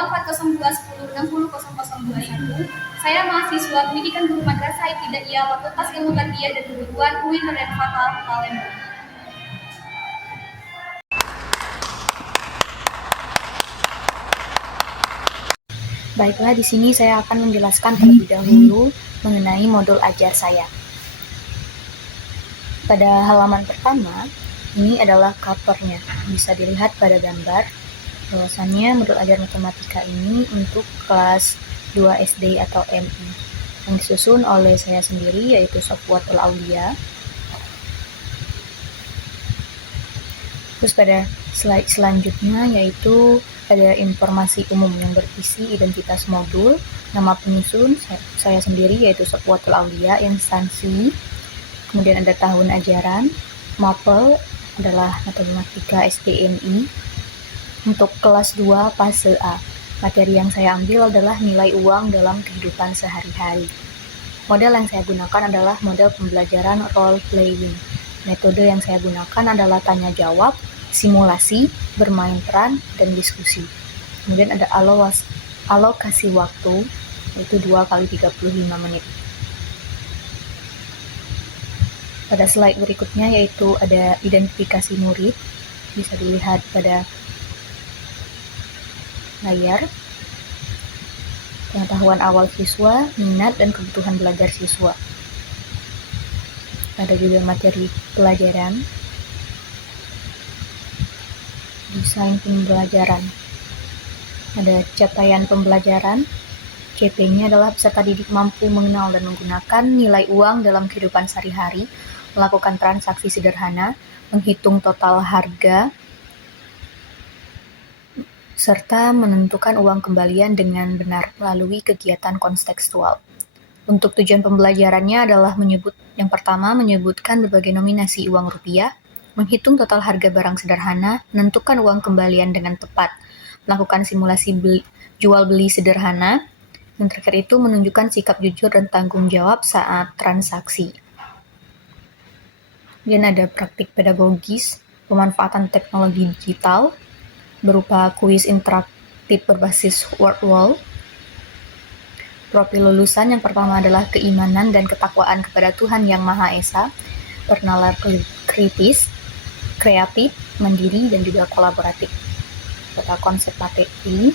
24021060021. Saya mahasiswa pendidikan guru madrasah ibtidaiyah Fakultas Ilmu Tarbiyah dan Keguruan UIN Nurdenfata Palembang. Baiklah, di sini saya akan menjelaskan terlebih dahulu mengenai modul ajar saya. Pada halaman pertama, ini adalah covernya. Bisa dilihat pada gambar bahwasannya modul ajar matematika ini untuk kelas 2 SD atau MI yang disusun oleh saya sendiri, yaitu Safwatul Aulia. Terus pada slide selanjutnya yaitu ada informasi umum yang berisi identitas modul, nama penyusun saya sendiri yaitu Safwatul Aulia, instansi, kemudian ada tahun ajaran, mapel adalah matematika SDMI. Untuk kelas 2 fase A, materi yang saya ambil adalah nilai uang dalam kehidupan sehari-hari. Model yang saya gunakan adalah model pembelajaran role playing. Metode yang saya gunakan adalah tanya jawab, simulasi, bermain peran, dan diskusi. Kemudian ada alokasi waktu, yaitu 2 kali 35 menit. Pada slide berikutnya yaitu ada identifikasi murid, bisa dilihat pada layar. Pengetahuan awal siswa, minat dan kebutuhan belajar siswa. Ada juga materi pelajaran, desain pembelajaran. Ada capaian pembelajaran, CP-nya adalah peserta didik mampu mengenal dan menggunakan nilai uang dalam kehidupan sehari-hari, melakukan transaksi sederhana, menghitung total harga, serta menentukan uang kembalian dengan benar melalui kegiatan kontekstual. Untuk tujuan pembelajarannya adalah yang pertama menyebutkan berbagai nominasi uang rupiah, menghitung total harga barang sederhana, menentukan uang kembalian dengan tepat, melakukan simulasi jual beli sederhana, dan terakhir itu menunjukkan sikap jujur dan tanggung jawab saat transaksi. Dan ada praktik pedagogis, pemanfaatan teknologi digital, berupa kuis interaktif berbasis word wall. Profil lulusan yang pertama adalah keimanan dan ketakwaan kepada Tuhan Yang Maha Esa, bernalar kritis, kreatif, mandiri, dan juga kolaboratif. Pada konsep materi.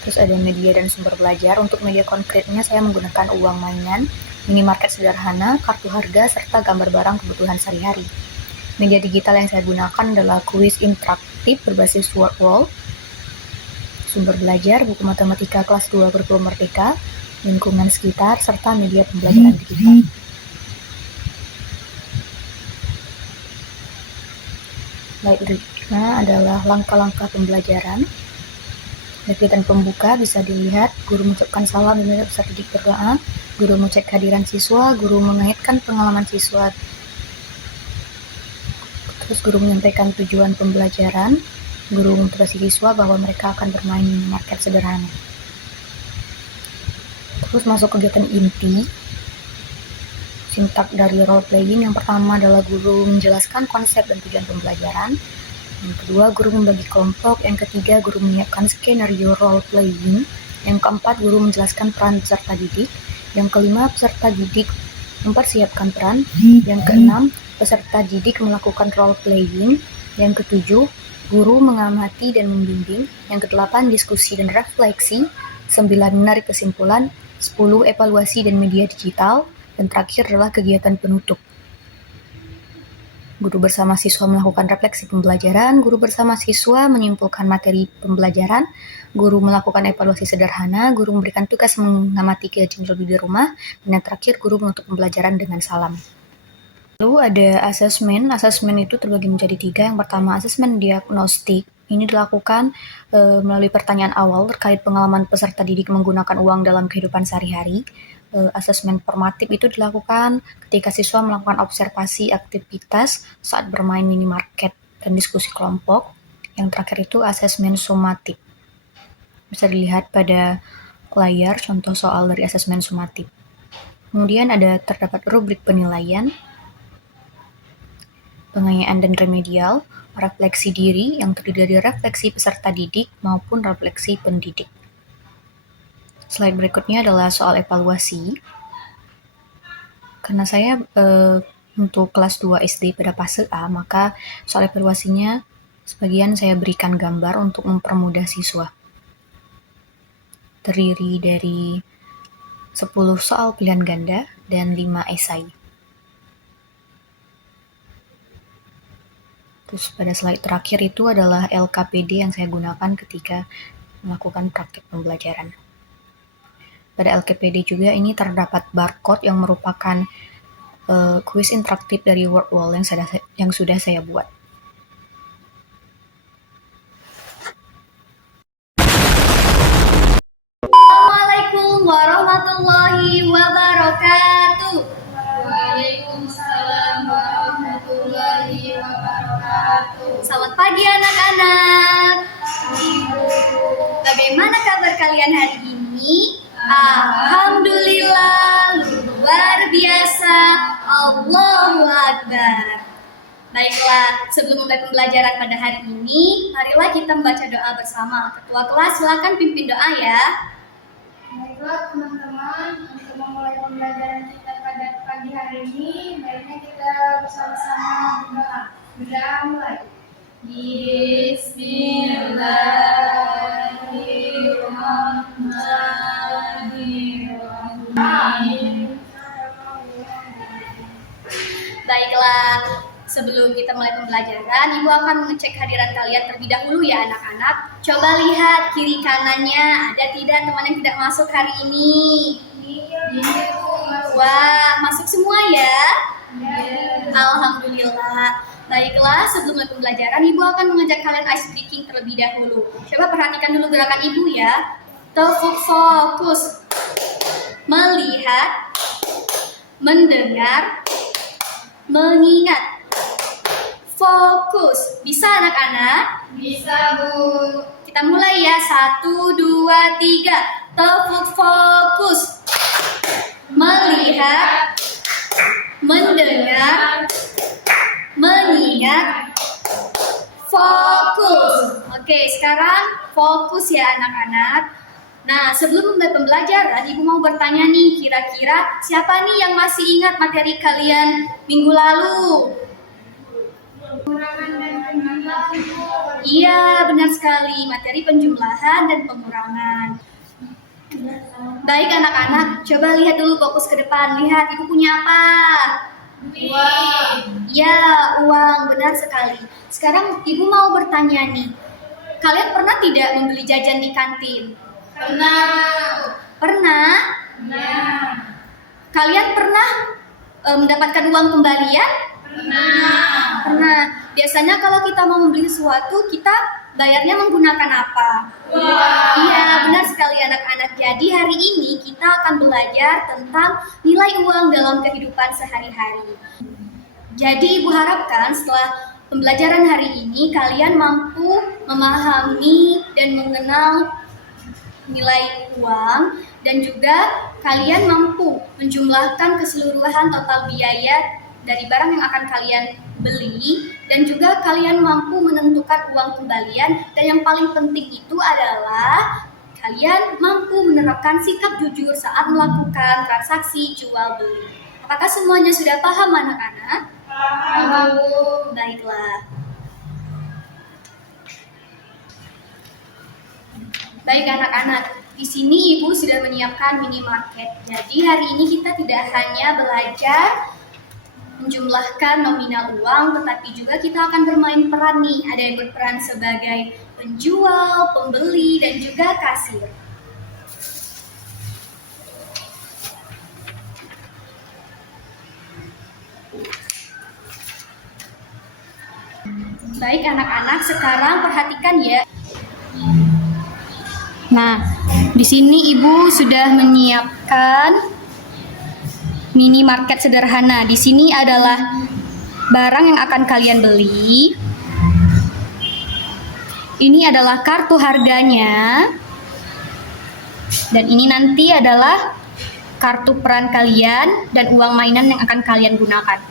Terus ada media dan sumber belajar. Untuk media konkretnya saya menggunakan uang mainan, minimarket sederhana, kartu harga, serta gambar barang kebutuhan sehari-hari. Media digital yang saya gunakan adalah kuis interaktif berbasis word wall, sumber belajar, buku matematika kelas 2 kurikulum merdeka, lingkungan sekitar, serta media pembelajaran digital. Slide berikutnya adalah langkah-langkah pembelajaran. Kegiatan pembuka bisa dilihat, guru mengucapkan salam dan peserta didik berdoa, guru mengecek kehadiran siswa, guru mengaitkan pengalaman siswa, terus guru menyampaikan tujuan pembelajaran, guru membatasi siswa bahwa mereka akan bermain minimarket sederhana. Terus masuk kegiatan inti, sintak dari role playing. Yang pertama adalah guru menjelaskan konsep dan tujuan pembelajaran. Yang kedua, guru membagi kelompok. Yang ketiga, guru menyiapkan skenario role playing. Yang keempat, guru menjelaskan peran peserta didik. Yang kelima, peserta didik mempersiapkan peran. Yang keenam, peserta didik melakukan role playing. Yang ketujuh, guru mengamati dan membimbing. Yang kedelapan, diskusi dan refleksi. 9, menarik kesimpulan. 10, evaluasi dan media digital. Dan terakhir adalah kegiatan penutup. Guru bersama siswa melakukan refleksi pembelajaran, guru bersama siswa menyimpulkan materi pembelajaran, guru melakukan evaluasi sederhana, guru memberikan tugas mengamati kegiatan di rumah, dan yang terakhir guru menutup pembelajaran dengan salam. Lalu ada asesmen. Asesmen itu terbagi menjadi 3. Yang pertama, asesmen diagnostik. Ini dilakukan melalui pertanyaan awal terkait pengalaman peserta didik menggunakan uang dalam kehidupan sehari-hari. Asesmen formatif itu dilakukan ketika siswa melakukan observasi aktivitas saat bermain minimarket dan diskusi kelompok. Yang terakhir itu asesmen sumatif. Bisa dilihat pada layar contoh soal dari asesmen sumatif. Kemudian terdapat rubrik penilaian. pengayaan dan remedial, refleksi diri yang terdiri dari refleksi peserta didik maupun refleksi pendidik. Slide berikutnya adalah soal evaluasi. Karena saya untuk kelas 2 SD pada fase A, maka soal evaluasinya sebagian saya berikan gambar untuk mempermudah siswa. Terdiri dari 10 soal pilihan ganda dan 5 esai. Terus pada slide terakhir itu adalah LKPD yang saya gunakan ketika melakukan praktik pembelajaran. Pada LKPD juga ini terdapat barcode yang merupakan kuis interaktif dari Wordwall yang sudah saya buat. Assalamualaikum warahmatullahi wabarakatuh. Waalaikumsalam warahmatullahi wabarakatuh. Selamat pagi anak-anak. Bagaimana kabar kalian hari ini? Alhamdulillah, luar biasa. Allahu Akbar. Baiklah, sebelum mulai pembelajaran pada hari ini, marilah kita membaca doa bersama. Ketua kelas silakan pimpin doa ya. Baiklah teman-teman, untuk memulai pembelajaran kita pada pagi hari ini, baiknya kita bersama-sama berdoa. Berdoa mulai. Bismillahirrahmanirrahim. Baiklah, sebelum kita mulai pembelajaran, Ibu akan mengecek hadiran kalian terlebih dahulu ya anak-anak. Coba lihat kiri kanannya, ada tidak teman yang tidak masuk hari ini? Wah, masuk semua ya? Alhamdulillah. Baiklah, sebelum mulai pembelajaran, Ibu akan mengajak kalian ice breaking terlebih dahulu. Coba perhatikan dulu gerakan Ibu ya. Fokus, melihat, mendengar, mengingat. Fokus. Bisa anak-anak? Bisa, Bu. Kita mulai ya. 1, 2, 3. Fokus. Melihat, mendengar, mengingat. Fokus. Oke, sekarang fokus ya anak-anak. Nah, sebelum mulai pembelajaran, Ibu mau bertanya nih, kira-kira siapa nih yang masih ingat materi kalian minggu lalu? Pengurangan dan penambahan, Bu. Iya, benar sekali. Materi penjumlahan dan pengurangan. Baik anak-anak, coba lihat dulu fokus ke depan. Lihat, Ibu punya apa? Uang. Ya, uang. Benar sekali. Sekarang Ibu mau bertanya nih. Kalian pernah tidak membeli jajan di kantin? Pernah. Pernah? Ya. Kalian pernah mendapatkan uang kembalian? Pernah. Pernah. Biasanya kalau kita mau membeli sesuatu, kita bayarnya menggunakan apa? Uang. Iya, benar sekali anak-anak. Jadi hari ini kita akan belajar tentang nilai uang dalam kehidupan sehari-hari. Jadi Ibu harapkan setelah pembelajaran hari ini kalian mampu memahami dan mengenal nilai uang dan juga kalian mampu menjumlahkan keseluruhan total biaya dari barang yang akan kalian beli dan juga kalian mampu menentukan uang kembalian dan yang paling penting itu adalah kalian mampu menerapkan sikap jujur saat melakukan transaksi jual beli. Apakah semuanya sudah paham anak-anak? Paham, Bu. Baiklah. Baik anak-anak, di sini Ibu sudah menyiapkan minimarket. Jadi hari ini kita tidak hanya belajar menjumlahkan nominal uang, tetapi juga kita akan bermain peran nih. Ada yang berperan sebagai penjual, pembeli, dan juga kasir. Baik anak-anak, sekarang perhatikan ya. Nah, di sini Ibu sudah menyiapkan minimarket sederhana. Di sini adalah barang yang akan kalian beli. Ini adalah kartu harganya. Dan ini nanti adalah kartu peran kalian dan uang mainan yang akan kalian gunakan.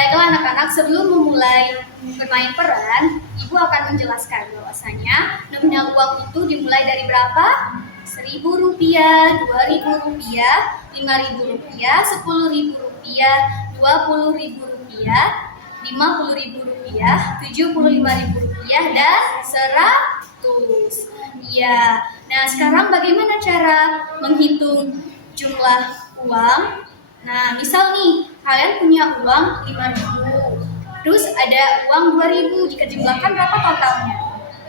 Baiklah anak-anak, sebelum memulai bermain peran, Ibu akan menjelaskan bahwasanya nominal uang itu dimulai dari berapa? Rp1.000, Rp2.000, Rp5.000, Rp10.000, Rp20.000, Rp50.000, Rp75.000, dan Rp100. Ya, nah sekarang bagaimana cara menghitung jumlah uang? Nah, misal nih, kalian punya uang Rp5.000, terus ada uang Rp2.000, jika jumlahkan berapa totalnya?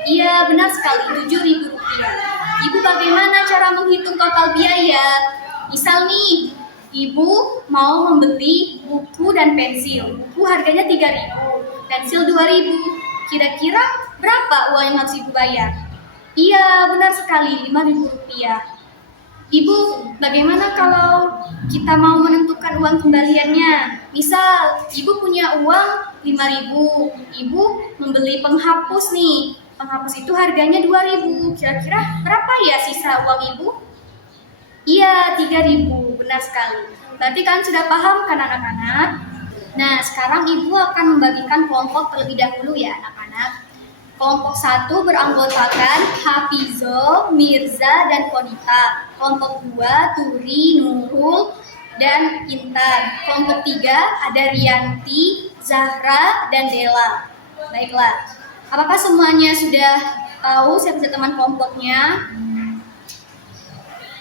Iya, benar sekali, Rp7.000. Ibu bagaimana cara menghitung total biaya? Misal nih, Ibu mau membeli buku dan pensil. Buku harganya Rp3.000, pensil Rp2.000. Kira-kira berapa uang yang harus Ibu bayar? Iya, benar sekali, Rp5.000. Ibu, bagaimana kalau kita mau menentukan uang kembaliannya? Misal, Ibu punya uang Rp5.000, Ibu membeli penghapus nih. Penghapus itu harganya Rp2.000. Kira-kira berapa ya sisa uang Ibu? Iya, Rp3.000. Benar sekali. Berarti kalian sudah paham kan anak-anak? Nah, sekarang Ibu akan membagikan kelompok terlebih dahulu ya anak-anak. Kelompok 1 beranggotakan Hafizo, Mirza, dan Konita. Kelompok 2, Turi, Nurul, dan Intan. Kelompok 3 ada Rianti, Zahra, dan Dela. Baiklah. Apakah semuanya sudah tahu siapa teman kelompoknya?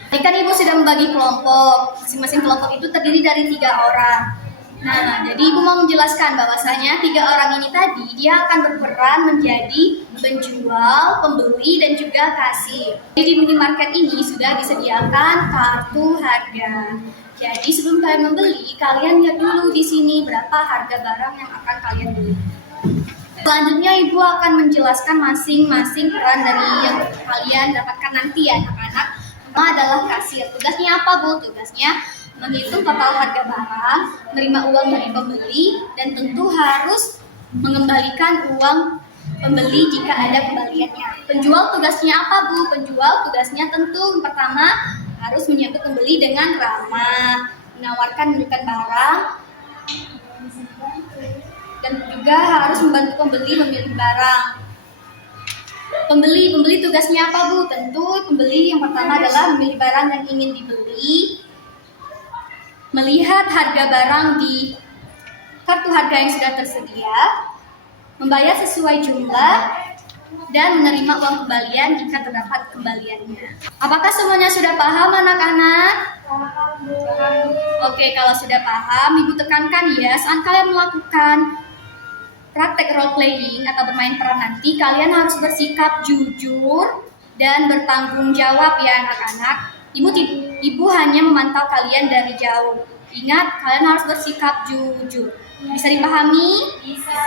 Tadi kan Ibu sudah membagi kelompok. Masing-masing kelompok itu terdiri dari 3 orang. Nah, jadi Ibu mau menjelaskan bahwasanya 3 orang ini tadi dia akan berperan menjadi penjual, pembeli, dan juga kasir. Jadi di minimarket ini sudah disediakan kartu harga. Jadi sebelum kalian membeli, kalian lihat dulu di sini berapa harga barang yang akan kalian beli. Selanjutnya Ibu akan menjelaskan masing-masing peran dari yang kalian dapatkan nanti ya anak-anak. Pertama adalah kasir. Tugasnya apa Bu? Tugasnya menghitung total harga barang, menerima uang dari pembeli, dan tentu harus mengembalikan uang pembeli jika ada kembaliannya. Penjual tugasnya apa Bu? Penjual tugasnya tentu pertama harus menyambut pembeli dengan ramah, menawarkan menunjukkan barang, dan juga harus membantu pembeli memilih barang. Pembeli tugasnya apa Bu? Tentu pembeli yang pertama adalah memilih barang yang ingin dibeli, melihat harga barang di kartu harga yang sudah tersedia, membayar sesuai jumlah, dan menerima uang kembalian jika terdapat kembaliannya. Apakah semuanya sudah paham anak-anak? Oke, kalau sudah paham, Ibu tekankan ya saat kalian melakukan praktek role playing atau bermain peran nanti, kalian harus bersikap jujur dan bertanggung jawab ya anak-anak. Ibu hanya memantau kalian dari jauh. Ingat, kalian harus bersikap jujur. Bisa dipahami? Bisa.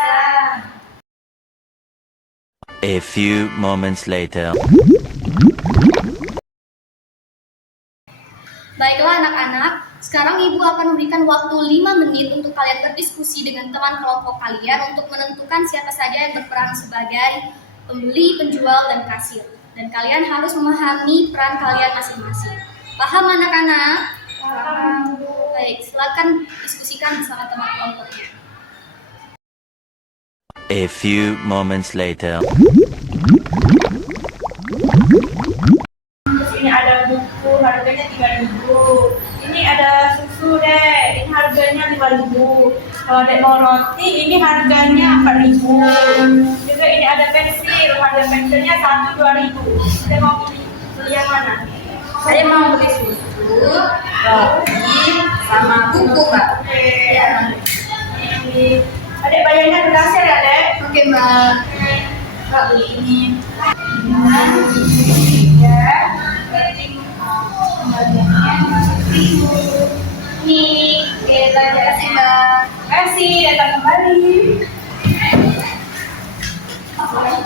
A few moments later. Baiklah anak-anak, sekarang Ibu akan memberikan waktu 5 menit untuk kalian berdiskusi dengan teman kelompok kalian untuk menentukan siapa saja yang berperan sebagai pembeli, penjual, dan kasir. Dan kalian harus memahami peran kalian masing-masing. Paham anak-anak? Paham. Baik, silakan diskusikan bersama teman kelompoknya. A few moments later. Ini ada buku harganya 3.000. Ini ada susu deh, ini harganya 5.000. Kalau dek mau roti, ini harganya 4.000. Juga ini ada pensil, harga pensilnya 1-2.000. Saya mau beli yang mana? Saya mau beli susu, roti, sama buku, Pak. Ya. Adek bayarnya di kasir ya, Dek? Oke, Mbak. Mbak beli ini. Nih, terima kasih Mbak. Kasih, datang kembali.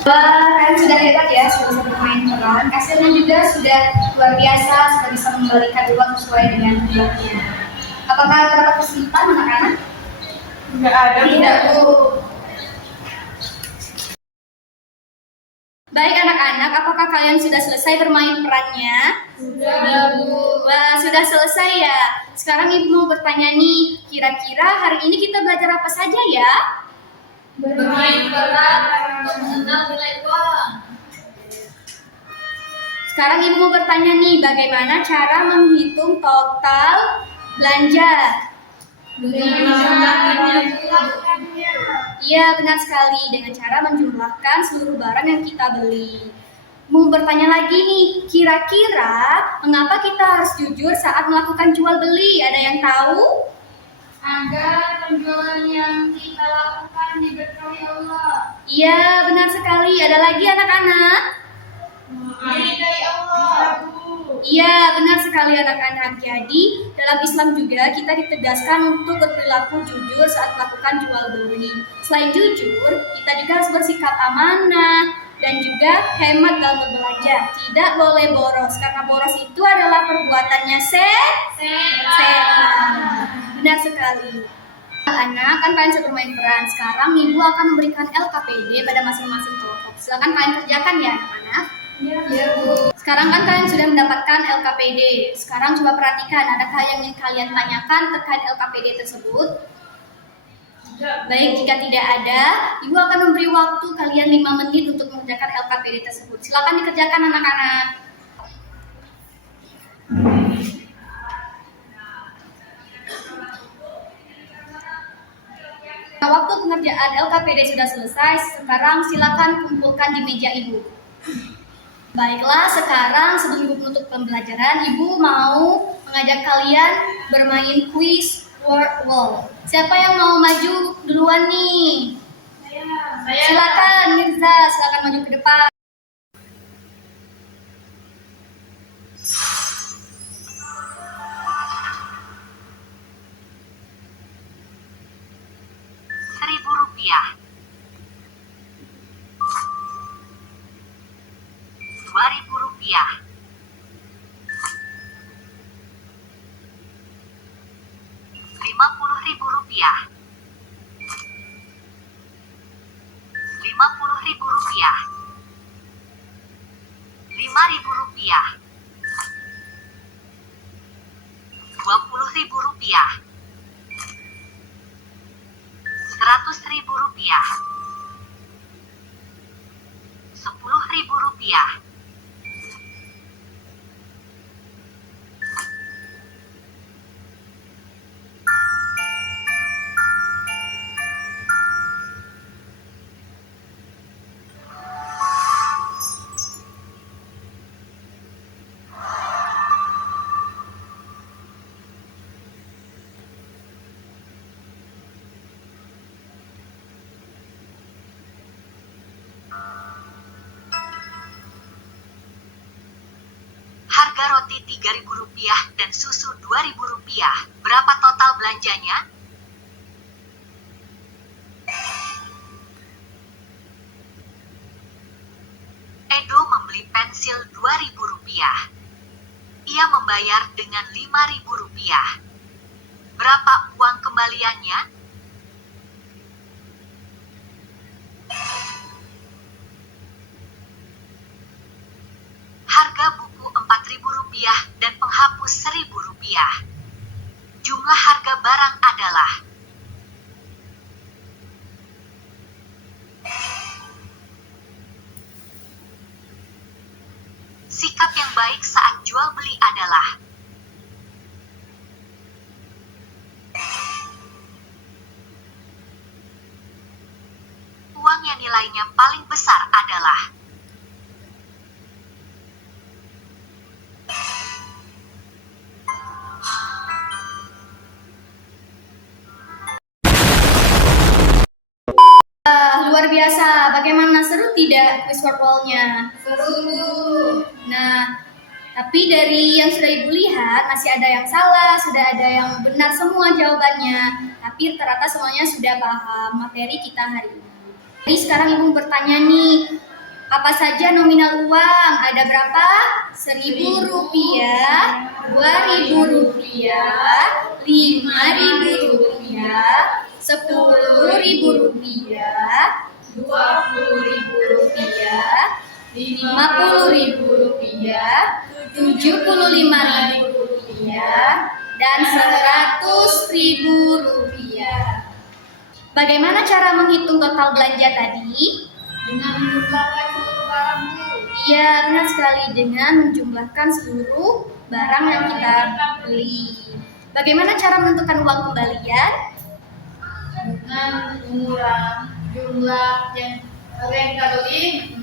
Kalian sudah hebat ya, sudah bisa bermain peran. Kasirnya juga sudah luar biasa, sudah bisa memberikan uang sesuai dengan jumlahnya. Apakah terdapat kesulitan anak-anak? Enggak ada. Tidak, Bu. Baik anak-anak, apakah kalian sudah selesai bermain perannya? Sudah, Bu. Wah, sudah selesai ya. Sekarang Ibu mau bertanya nih, kira-kira hari ini kita belajar apa saja ya? Bermain peran untuk mengenal nilai uang. Sekarang Ibu mau bertanya nih, bagaimana cara menghitung total belanja? Dengan menjumlahkannya. Iya, benar sekali. Dengan cara menjumlahkan seluruh barang yang kita beli. Mau bertanya lagi nih, kira-kira mengapa kita harus jujur saat melakukan jual beli? Ada yang tahu? Agar penjualan yang kita lakukan diberkahi Allah. Iya, benar sekali. Ada lagi anak-anak? Ini dari Allah. Iya, benar sekali anak-anak. Jadi, dalam Islam juga kita ditegaskan untuk berperilaku jujur saat melakukan jual beli. Selain jujur, kita juga harus bersikap amanah dan juga hemat dalam berbelanja. Tidak boleh boros, karena boros itu adalah perbuatannya setan. Benar sekali. Anak, kan kalian sudah bermain peran. Sekarang Ibu akan memberikan LKPD pada masing-masing kelompok. Silakan kalian kerjakan ya anak-anak. Iya, Bu. Sekarang kan kalian sudah mendapatkan LKPD. Sekarang coba perhatikan, adakah yang ingin kalian tanyakan terkait LKPD tersebut? Baik, jika tidak ada, Ibu akan memberi waktu kalian 5 menit untuk mengerjakan LKPD tersebut. Silakan dikerjakan anak-anak. Nah, waktu pengerjaan LKPD sudah selesai, sekarang silakan kumpulkan di meja Ibu. Baiklah, sekarang sebelum Ibu menutup pembelajaran, Ibu mau mengajak kalian bermain quiz word wall. Siapa yang mau maju duluan nih? Silakan Mirza, silakan maju ke depan. Rp1.000, Rp2.000, Rp50.000, Rp50.000, Rp5.000, Rp20.000, Rp100.000, Rp10.000. Harga roti Rp3.000 dan susu Rp2.000. Berapa total belanjanya? Edo membeli pensil Rp2.000. Ia membayar dengan Rp5.000. Berapa uang kembaliannya? Harga buku Rp4.000 dan penghapus Rp1.000. Jumlah harga barang adalah sikap yang baik saat jual beli adalah uang yang nilainya paling besar adalah Luar biasa, bagaimana seru tidak quiz word wall-nya? Seru. Nah, tapi dari yang sudah Ibu lihat, masih ada yang salah, sudah ada yang benar semua jawabannya. Tapi ternyata semuanya sudah paham materi kita hari ini. Jadi sekarang Ibu bertanya nih, apa saja nominal uang? Ada berapa? Rp1.000, Rp2.000, Rp5.000, Rp10.000, Rp20.000, Rp50.000, Rp75.000, dan Rp100.000. Bagaimana cara menghitung total belanja tadi? Dengan menjumlahkan seluruh barang, Bu. Iya, benar sekali, dengan menjumlahkan seluruh barang yang kita beli. Bagaimana cara menentukan uang kembalian? Dengan mengulang jumlah yang kita beli.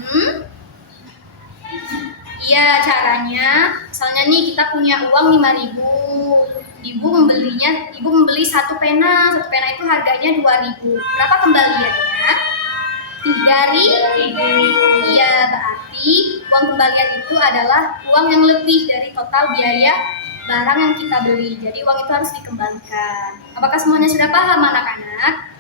Iya, caranya, misalnya nih kita punya uang 5.000. Ibu membeli satu pena itu harganya 2.000. Berapa kembaliannya? 3.000. Iya, berarti uang kembalian itu adalah uang yang lebih dari total biaya barang yang kita beli. Jadi uang itu harus dikembalikan. Apakah semuanya sudah paham, anak-anak?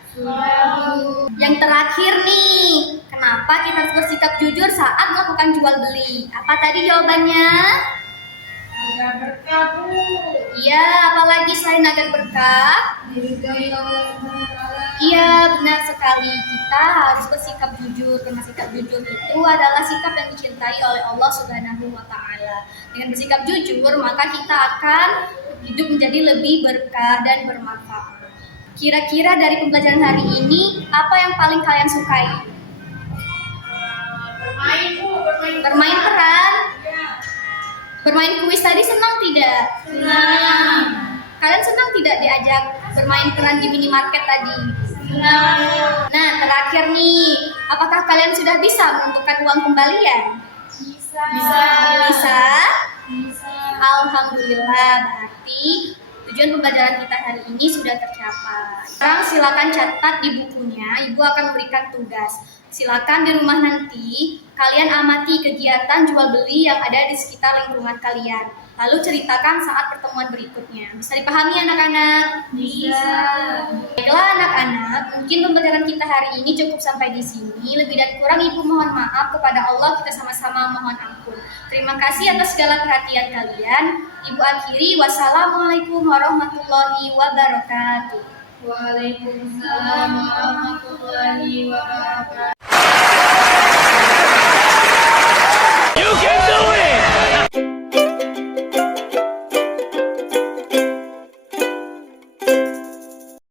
Yang terakhir nih, kenapa kita harus bersikap jujur saat melakukan jual beli? Apa tadi jawabannya? Agar berkah, Bu. Iya, apalagi selain agar berkah? Diridhoi Allah SWT. Iya, benar sekali. Kita harus bersikap jujur. Karena sikap jujur itu adalah sikap yang dicintai oleh Allah Subhanahu wa Ta'ala. Dengan bersikap jujur, maka kita akan hidup menjadi lebih berkah dan bermanfaat. Kira-kira dari pembelajaran hari ini, apa yang paling kalian sukai? Bermain, Bu. Bermain peran? Bermain kuis tadi senang tidak? Senang. Kalian senang tidak diajak bermain peran di minimarket tadi? Senang. Nah, terakhir nih, apakah kalian sudah bisa menentukan uang kembalian? Bisa. Bisa? Bisa. Alhamdulillah, berarti tujuan pembelajaran kita hari ini sudah tercapai. Sekarang silakan catat di bukunya, Ibu akan memberikan tugas. Silakan di rumah nanti, kalian amati kegiatan jual beli yang ada di sekitar lingkungan kalian. Lalu ceritakan saat pertemuan berikutnya. Bisa dipahami anak-anak? Bisa. Baiklah anak-anak, mungkin pembelajaran kita hari ini cukup sampai di sini. Lebih dan kurang Ibu mohon maaf, kepada Allah kita sama-sama mohon ampun. Terima kasih atas segala perhatian kalian. Ibu akhiri, wassalamualaikum warahmatullahi wabarakatuh. Waalaikumsalam warahmatullahi wabarakatuh.